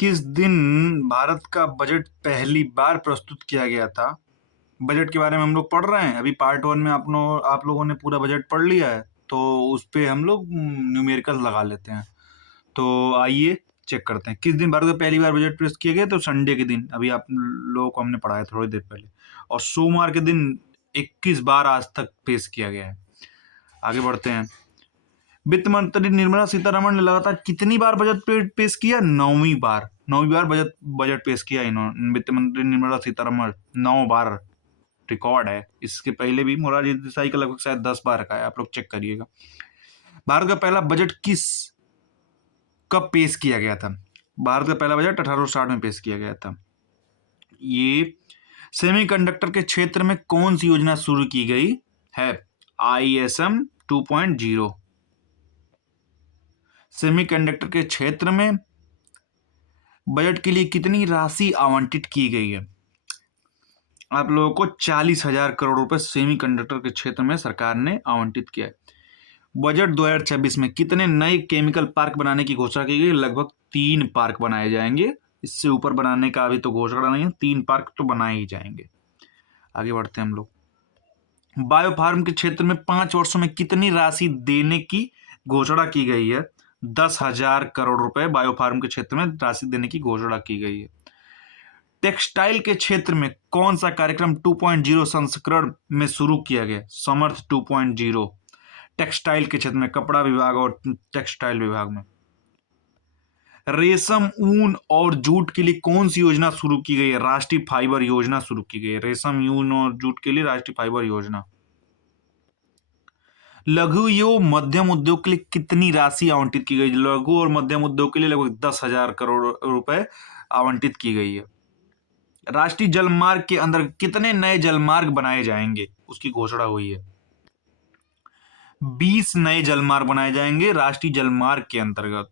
किस दिन भारत का बजट पहली बार प्रस्तुत किया गया था? बजट के बारे में हम लोग पढ़ रहे हैं। अभी पार्ट 1 में आप लोगों ने पूरा बजट पढ़ लिया है, तो उस पे हम लोग न्यूमेरिकल्स लगा लेते हैं। तो आइए चेक करते हैं, किस दिन भारत का पहली बार बजट पेश किया गया। तो संडे के दिन, अभी आप लोगों को हमने पढ़ाया थोड़ी देर पहले, और सोमवार के दिन 21 बार आज तक पेश किया गया है। आगे बढ़ते हैं। वित्त मंत्री निर्मला सीतारमण ने लगातार कितनी बार बजट पेश किया? 9वीं बार। 9वीं बार बजट बजट पेश किया इन्होंने, वित्त मंत्री निर्मला सीतारमण 9 बार रिकॉर्ड है। इसके पहले भी मोरारजी देसाई का लगभग शायद 10 बार का है, आप लोग चेक करिएगा। भारत का पहला बजट कब पेश किया गया था? भारत का पहला बजट 1860 में पेश किया गया था। ये सेमीकंडक्टर के क्षेत्र में कौन सी योजना शुरू की गई है? ISM 2.0। सेमीकंडक्टर के क्षेत्र में बजट के लिए कितनी राशि आवंटित की गई है? आप लोगों को 40,000 करोड़ रुपए सेमीकंडक्टर के क्षेत्र में सरकार ने आवंटित किया है। बजट 2026 में कितने नए केमिकल पार्क बनाने की घोषणा की गई? लगभग 3 पार्क बनाए जाएंगे। इससे ऊपर बनाने का अभी तो घोषणा नहीं है, 3 पार्क तो बनाए ही जाएंगे। आगे बढ़ते हैं हम लोग। बायोफार्म के क्षेत्र में 5 वर्षों में कितनी राशि देने की घोषणा की गई है? 10,000 करोड़ रुपए बायोफार्म के क्षेत्र में राशि देने की घोषणा की गई है। टेक्सटाइल के क्षेत्र में कौन सा कार्यक्रम 2.0 संस्करण में शुरू किया गया? समर्थ 2.0। टेक्सटाइल के क्षेत्र में, कपड़ा विभाग और टेक्सटाइल विभाग में। रेशम, ऊन और जूट के लिए कौन सी योजना शुरू की गई है? राष्ट्रीय फाइबर योजना शुरू की गई है। रेशम, ऊन और जूट के लिए राष्ट्रीय फाइबर योजना। लघु एवं मध्यम उद्योग के लिए कितनी राशि आवंटित की गई? लघु और मध्यम उद्योग के लिए लगभग 10,000 करोड़ रुपए आवंटित की गई है। राष्ट्रीय जलमार्ग के अंदर कितने नए जलमार्ग बनाए जाएंगे? उसकी घोषणा हुई है। 20 नए जलमार्ग बनाए जाएंगे राष्ट्रीय जलमार्ग के अंतर्गत।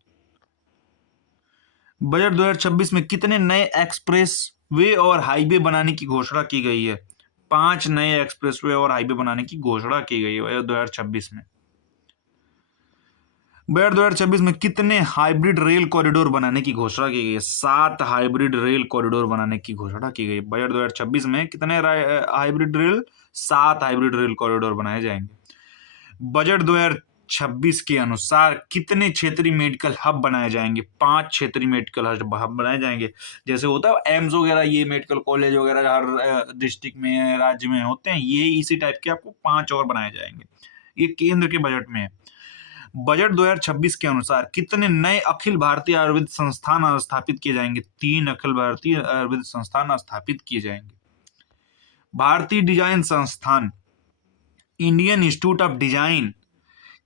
बजट 2026 में कितने नए एक्सप्रेस वे और हाईवे बनाने की घोषणा की गई है? 5 नए एक्सप्रेस वे और हाईवे बनाने की घोषणा की गई है बजट 2026 में। बजट 2026 में कितने हाइब्रिड रेल कॉरिडोर बनाने की घोषणा की गई है? 7 हाइब्रिड रेल कॉरिडोर बनाने की घोषणा की गई। बजट 2026 में कितने hybrid rail? 7 hybrid rail corridor बनाए जाएंगे। बजट 2026 के अनुसार कितने क्षेत्रीय मेडिकल हब बनाए जाएंगे? 5 क्षेत्रीय मेडिकल हब बनाए जाएंगे। जैसे होता है एम्स वगैरह, ये मेडिकल कॉलेज वगैरह हर डिस्ट्रिक्ट में, राज्य में होते हैं, ये इसी टाइप के आपको 5 और बनाए जाएंगे। ये केंद्र के बजट में है। बजट 2026 के अनुसार कितने नए अखिल भारतीय आयुर्वेद संस्थान स्थापित किए जाएंगे? 3 अखिल भारतीय आयुर्वेद संस्थान स्थापित किए जाएंगे। भारतीय डिजाइन संस्थान, इंडियन इंस्टीट्यूट ऑफ डिजाइन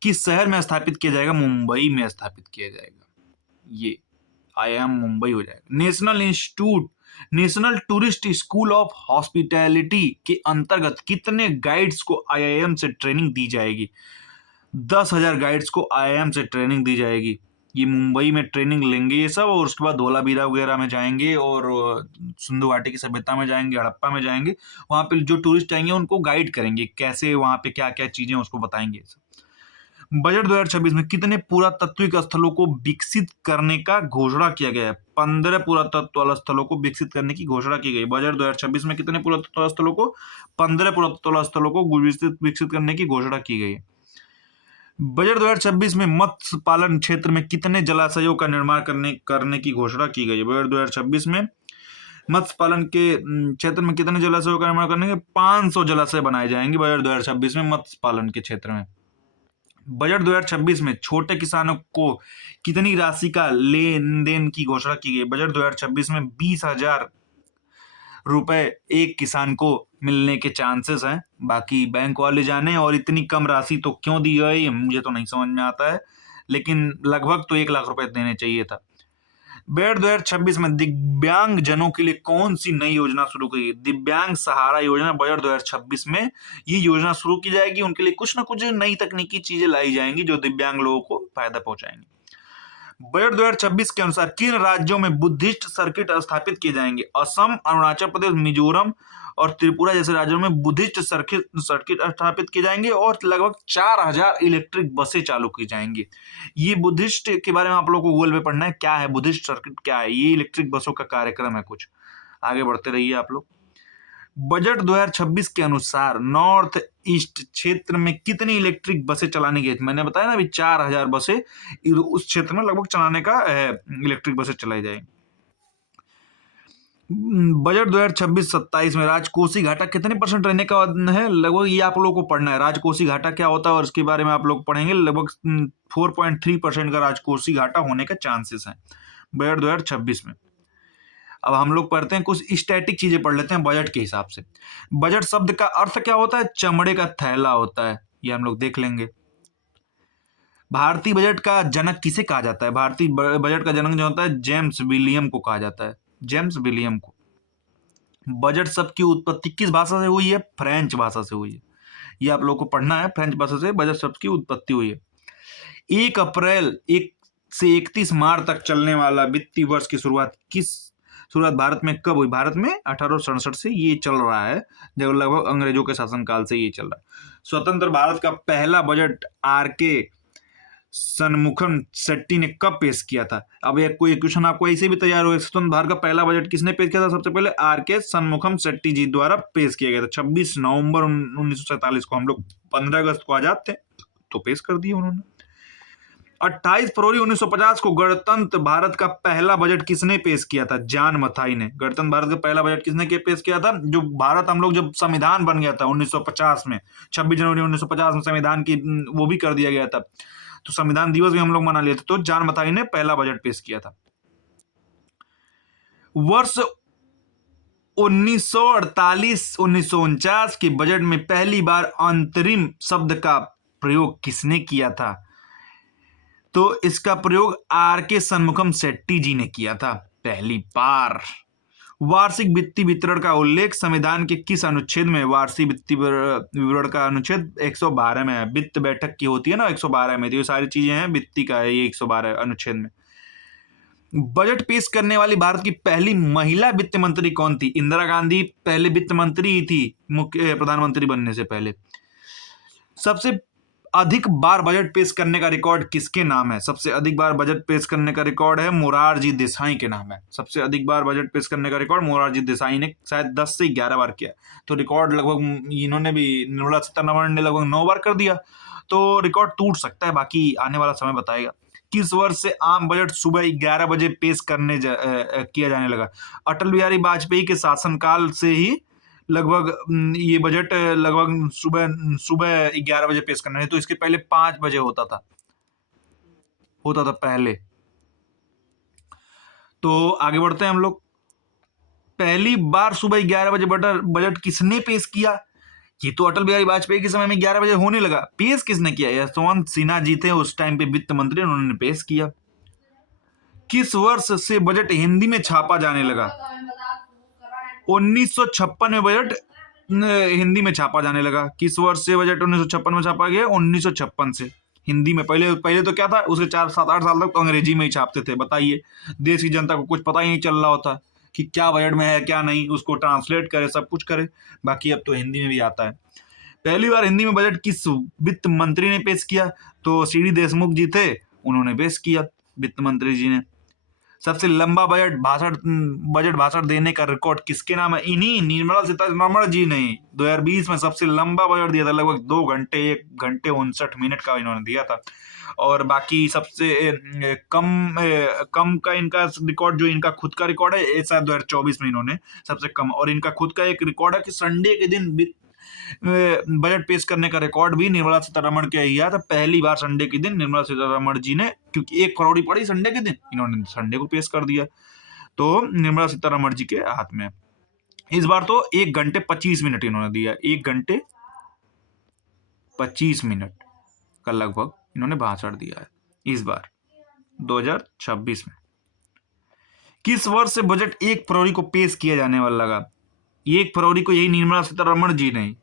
किस शहर में स्थापित किया जाएगा? मुंबई में स्थापित किया जाएगा। ये IIM मुंबई हो जाएगा। National tourist school of hospitality के अंतर्गत कितने गाइड्स को IIM से ट्रेनिंग दी जाएगी? 10,000 गाइड्स को IIM से ट्रेनिंग दी जाएगी। ये मुंबई में ट्रेनिंग लेंगे ये सब, और उसके बाद धोलावीरा वगैरह में जाएंगे, और सिंधु घाटी की सभ्यता में जाएंगे, हड़प्पा में जाएंगे। वहां पे जो टूरिस्ट आएंगे उनको गाइड करेंगे, कैसे वहां पे क्या क्या चीजें उसको बताएंगे। बजट 2026 में कितने पुरातात्विक स्थलों को विकसित करने का घोषणा किया गया है? 15 पुरातत्व स्थलों को विकसित करने की घोषणा की गई। बजट 2026 में कितने पुरातत्व स्थलों को? 15 पुरातत्व स्थलों को विकसित करने की घोषणा की गई है। बजट 2026 में मत्स्य पालन क्षेत्र में कितने जलाशयों का निर्माण करने की घोषणा की गई है? बजट 2026 में मत्स्य पालन के क्षेत्र में कितने जलाशयों का निर्माण करने के? 500 जलाशय बनाए जाएंगे बजट 2026 में मत्स्य पालन के क्षेत्र में। बजट 2026 में छोटे किसानों को कितनी राशि का लेन देन की घोषणा की गई? बजट 2026 में 20,000 रुपए एक किसान को मिलने के चांसेस हैं। बाकी बैंक वाले जाने, और इतनी कम राशि तो क्यों दी गई है मुझे तो नहीं समझ में आता है, लेकिन लगभग तो 1 लाख रुपए देने चाहिए था। बजट 2026 में दिव्यांग जनों के लिए कौन सी नई योजना शुरू की? दिव्यांग सहारा योजना बजट 2026 में ये योजना शुरू की जाएगी। उनके लिए कुछ ना कुछ नई तकनीकी चीजें लाई जाएंगी जो दिव्यांग लोगों को फायदा पहुंचाएंगे। बजट 2026 के अनुसार किन राज्यों में बुद्धिस्ट सर्किट स्थापित किए जाएंगे? असम, अरुणाचल प्रदेश, मिजोरम और त्रिपुरा जैसे राज्यों में बुद्धिस्ट सर्किट सर्किट स्थापित किए जाएंगे और लगभग 4000 इलेक्ट्रिक बसें चालू की जाएंगी। ये बुद्धिस्ट के बारे में आप लोगों को गूगल पे पढ़ना है, क्या है बुद्धिस्ट सर्किट, क्या है ये, इलेक्ट्रिक बसों का कार्यक्रम है कुछ। आगे बढ़ते रहिए आप लोग। बजट 2026 के अनुसार नॉर्थ ईस्ट क्षेत्र में कितनी इलेक्ट्रिक बसें चलाने की, मैंने बताया ना अभी 4000 बसें उस क्षेत्र में लगभग चलाने का इलेक्ट्रिक बसें चलाई जाएंगी। बजट 2026-27 में राजकोषीय घाटा कितने परसेंट रहने का है, लगभग ये आप लोगों को पढ़ना है। राजकोषीय घाटा क्या होता है और इसके बारे में आप लोग पढ़ेंगे। लगभग 4.3% का राजकोषीय घाटा होने का चांसेस है बजट 2026 में। अब हम लोग पढ़ते हैं कुछ स्टैटिक चीजें पढ़ लेते हैं बजट के हिसाब से। बजट शब्द का अर्थ क्या होता है, चमड़े का थैला होता है, ये हम लोग देख लेंगे। भारतीय बजट का जनक किसे कहा जाता है, भारतीय बजट का जनक जो होता है जेम्स विलियम को कहा जाता है, जेम्स विलियम को। बजट शब्द की उत्पत्ति किस भाषा से हुई है, फ्रेंच भाषा से हुई है, ये आप लोग को पढ़ना है। फ्रेंच भाषा से बजट शब्द की उत्पत्ति हुई है। 1 अप्रैल से 31 मार्च तक चलने वाला वित्तीय वर्ष की शुरुआत भारत में कब हुई, भारत में 1867 से ये चल रहा है, जब लगभग अंग्रेजों के शासनकाल से ये चल रहा है। स्वतंत्र भारत का पहला बजट आर.के. शनमुखम शेट्टी ने कब पेश किया था। अब एक कोई क्वेश्चन आपको ऐसे भी तैयार हो, स्वतंत्र भारत का पहला बजट किसने पेश किया था, सबसे पहले आर.के. शनमुखम शेट्टी जी द्वारा पेश किया गया था 26 नवंबर 1947 को। हम लोग 15 अगस्त को आजाद थे तो पेश कर दिया उन्होंने। 28 फरवरी 1950 को गणतंत्र भारत का पहला बजट किसने पेश किया था, जॉन मथाई ने। गणतंत्र भारत का पहला बजट किसने पेश किया था, जो भारत हम लोग जब संविधान बन गया था 1950 में, 26 जनवरी 1950 में संविधान की वो भी कर दिया गया था, तो संविधान दिवस भी हम लोग मना लिए थे, तो जॉन मथाई ने पहला बजट पेश किया था। वर्ष 1948-1949 के बजट में पहली बार अंतरिम शब्द का प्रयोग किसने किया था, तो इसका प्रयोग आर.के. शनमुखम शेट्टी जी ने किया था पहली बार। वार्षिक वित्तीय विवरण का उल्लेख संविधान के किस अनुच्छेद में, वार्षिक वित्तीय विवरण का अनुच्छेद 112 में है। वित्त बैठक की होती है ना 112 में, तो ये सारी चीजें हैं वित्तीय का ये 112 अनुच्छेद में। बजट पेश करने वाली भारत की पहली महिला वित्त मंत्री कौन थी, इंदिरा गांधी पहले वित्त मंत्री ही थी मुख्य प्रधानमंत्री बनने से पहले। सबसे अधिक बार बजट पेश करने का रिकॉर्ड किसके नाम है, सबसे अधिक बार बजट पेश करने का रिकॉर्ड है मोरारजी देसाई के नाम है। सबसे अधिक बार बजट पेश करने का रिकॉर्ड मोरारजी देसाई ने शायद 10 से 11 बार किया, तो रिकॉर्ड लगभग इन्होंने भी, निर्मला सीतारमण ने लगभग 9 बार कर दिया, तो रिकॉर्ड टूट सकता है, बाकी आने वाला समय बताएगा। किस वर्ष से आम बजट सुबह 11 बजे पेश किया जाने लगा, अटल बिहारी वाजपेयी के शासनकाल से ही लगभग ये बजट लगभग सुबह 11 बजे पेश करना है, तो इसके पहले 5 बजे होता था पहले। तो आगे बढ़ते हैं हम लोग। पहली बार सुबह 11 बजे बजट किसने पेश किया, ये तो अटल बिहारी वाजपेयी के समय में 11 बजे होने लगा। पेश किसने किया, यशवंत सिन्हा जी थे उस टाइम पे वित्त मंत्री, उन्होंने पेश किया। किस वर्ष से बजट हिंदी में छापा जाने लगा, 1956 में बजट हिंदी में छापा जाने लगा। किस वर्ष से बजट 1956 में छापा गया, 1956 से हिंदी में। पहले तो क्या था, उसके 4-7-8 साल तक तो अंग्रेजी में ही छापते थे। बताइए, देश की जनता को कुछ पता ही नहीं चल रहा होता कि क्या बजट में है क्या नहीं, उसको ट्रांसलेट करे, सब कुछ करे, बाकी अब तो हिंदी में भी आता है। पहली बार हिंदी में बजट किस वित्त मंत्री ने पेश किया, तो सी.डी. देशमुख जी थे, उन्होंने पेश किया, वित्त मंत्री जी ने। सबसे लंबा बजट भाषण देने का रिकॉर्ड किसके नाम है, इन्हीं निर्मला सीतारमण जी ने 2020 में सबसे लंबा बजट दिया था, लगभग 2 घंटे 1 घंटे 59 मिनट का इन्होंने दिया था। और बाकी सबसे कम का इनका रिकॉर्ड, जो इनका खुद का रिकॉर्ड है, शायद 2024 में इन्होंने सबसे कम, और इनका खुद का एक रिकॉर्ड है कि संडे के दिन बजट पेश करने का रिकॉर्ड भी निर्मला सीतारमण के ही था। पहली बार संडे के दिन निर्मला सीतारमण जी ने, क्योंकि 1 फरवरी पड़ी संडे के दिन, इन्होंने संडे को पेश कर दिया, तो निर्मला सीतारमण जी के हाथ में। इस बार तो 1 घंटे 25 मिनट इन्होंने दिया, 1 घंटे 25 मिनट का लगभग इन्होंने भाषण दिया है इस बार 2026 में। किस वर्ष से बजट 1 फरवरी को पेश किया जाने वाला लगा, 1 फरवरी को यही निर्मला सीतारमण जी ने,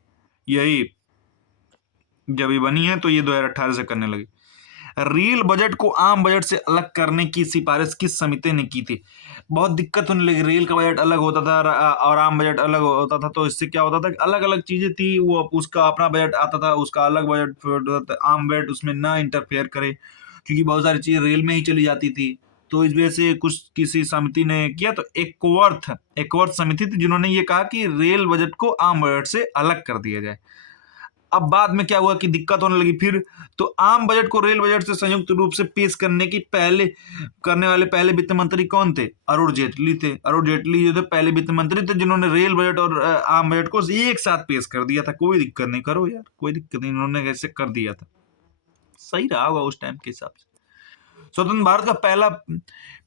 यही जब ये बनी है तो ये 2018 से करने लगी। रेल बजट को आम बजट से अलग करने की सिफारिश किस समिति ने की थी? बहुत दिक्कत होने लगी, रेल का बजट अलग होता था और आम बजट अलग होता था, तो इससे क्या होता था कि अलग अलग चीजें थी, वो उसका अपना बजट आता था, उसका अलग बजट, फिर आम बजट उसमें ना इंटरफेयर करे, क्योंकि बहुत सारी चीजें रेल में ही चली जाती थी। तो इस वजह से कुछ किसी समिति ने किया, तो एकवर्थ समिति थी जिन्होंने ये कहा कि रेल बजट को आम बजट से अलग कर दिया जाए। अब बाद में क्या हुआ कि दिक्कत होने लगी फिर, तो आम बजट को रेल बजट से संयुक्त रूप से पेश करने वाले पहले वित्त मंत्री कौन थे? अरुण जेटली थे। अरुण जेटली जो थे पहले वित्त मंत्री थे जिन्होंने रेल बजट और आम बजट को एक साथ पेश कर दिया था। कोई दिक्कत नहीं, करो यार, कोई दिक्कत नहीं, उन्होंने ऐसे कर दिया था, सही रहा होगा उस टाइम के हिसाब से। स्वतंत्र भारत का पहला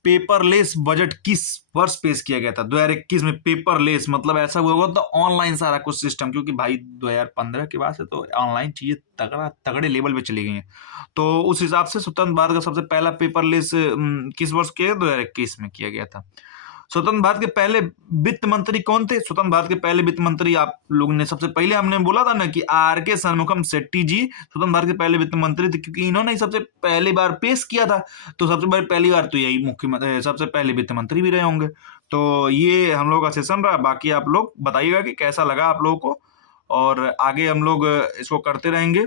पेपरलेस बजट किस वर्ष पेश किया गया था? 2021 में। पेपरलेस मतलब ऐसा हुआ होगा तो ऑनलाइन सारा कुछ सिस्टम, क्योंकि भाई 2015 के बाद से तो ऑनलाइन चीजें तगड़े लेवल पे चली गई हैं, तो उस हिसाब से स्वतंत्र भारत का सबसे पहला पेपरलेस किस वर्ष किया? 2021 में किया गया था। स्वतंत्र भारत के पहले वित्त मंत्री कौन थे? स्वतंत्र भारत के पहले वित्त मंत्री, आप लोगों ने सबसे पहले हमने बोला था ना कि आर के शनमुखम शेट्टी जी स्वतंत्र भारत के पहले वित्त मंत्री थे, क्योंकि इन्होंने ही सबसे पहली बार पेश किया था, तो सबसे पहली बार तो यही मुख्यमंत्री, सबसे पहले वित्त मंत्री भी रहे होंगे। तो ये हम लोग का सेशन रहा, बाकी आप लोग बताइएगा कि कैसा लगा आप लोगों को, और आगे हम लोग इसको करते रहेंगे।